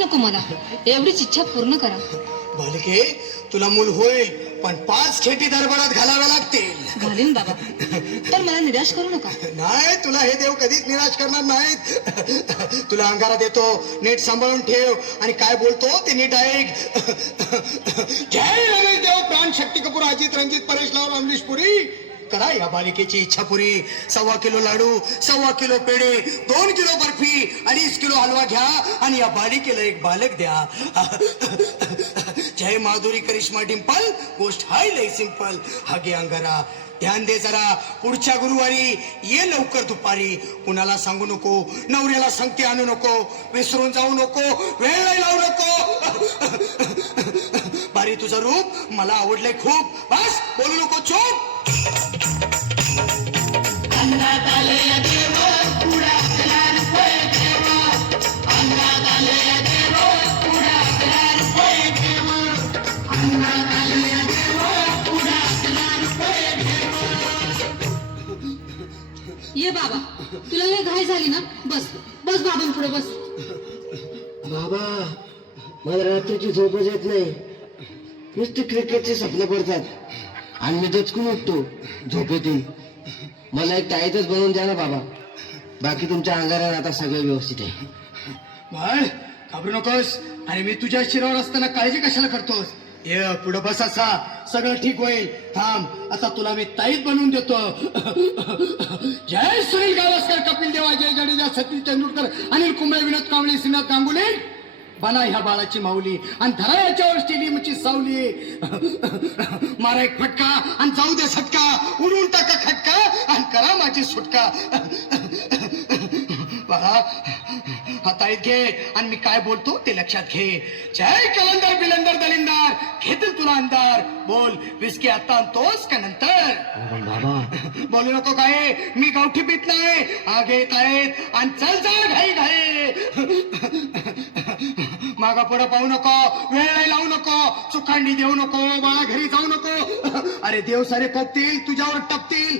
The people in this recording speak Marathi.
नको मला, एवढीच इच्छा पूर्ण करा. बालिके, तुला मूल होईल, पण 5 खेटी दरबारात घालाव्या लागतील. घालीन बाबा, पण मला निराश करू नका. नाही, तुला हे देव कधीच निराश करणार नाहीत. तुला अंगारा देतो, नीट सांभाळून ठेव आणि काय बोलतो ते नीट ऐक. जय रमेश देव, प्राण शक्ती कपूर, अजित रंजित, परेश लाल, अमरीश पुरी. करा या बालिकेची इच्छा पुरी. 1.25 किलो लाडू, 1.25 किलो पेढे, 2 किलो बर्फी, 2.5 किलो हलवा घ्या आणि या बालिकेला एक बालक द्या. जय माधुरी करिश्मा डिंपल, गोष्ट हाय लय सिंपल. हा घे अंगारा, ध्यान दे जरा. पुढच्या गुरुवारी ये लवकर दुपारी. कुणाला सांगू नको, नवऱ्याला संगती आणू नको, विसरून जाऊ नको, वेळ नाही लावू नको. बारी, तुझं रूप मला आवडलंय खूप. बस बोलू नको, चूप. ये बाबा, तुला लय घाई झाली ना? बस बस बाबांपुढे बस. बाबा, मला रात्रीची झोपच येत नाही. नुसती क्रिकेटची स्वप्न पडतात आणि मी दचकून उठतो झोपेतून. मला एक टाळीतच बनवून द्या ना बाबा. बाकी तुमच्या अंगारात आता सगळं व्यवस्थित आहे. बाळ, घाबरू नकोस. आणि मी तुझ्या शिरावर असताना काळजी कशाला करतोस? ये पुढं बस, असा सगळं ठीक होईल. थांब, आता तुला मी ताईत बनवून देतो. जय सुनील गावस्कर, कपिल देव, अजय जडेजा, सतीश तेंडुलकर, अनिल कुंबळे, विनोद कांबळे, श्रीनाथ गांगुली. बना ह्या बाळाची माऊली आणि धरा याच्यावर स्टेडियमची सावली. मारा एक फटका आणि जाऊ दे सटका, उडून टाका खटका आणि करा माझी सुटका. बाळा, हाता घे आणि मी काय बोलतो ते लक्षात घे. जय कलंदर बिलंदर दलिंदर, घेतील तुला अंधार. बोल, विस्की आता आणतोस का नंतर? बाबा, बोलू नको काय, मी गावठी पीत नाही. आगे येत आहेत आणि चल जा घाई घाई. मागा पुढं पाहू नको, वेळ नाही लावू नको, चुकांडी देऊ नको, बाळा घरी जाऊ नको. अरे देव सारे कोपतील, तुझ्यावर टपतील.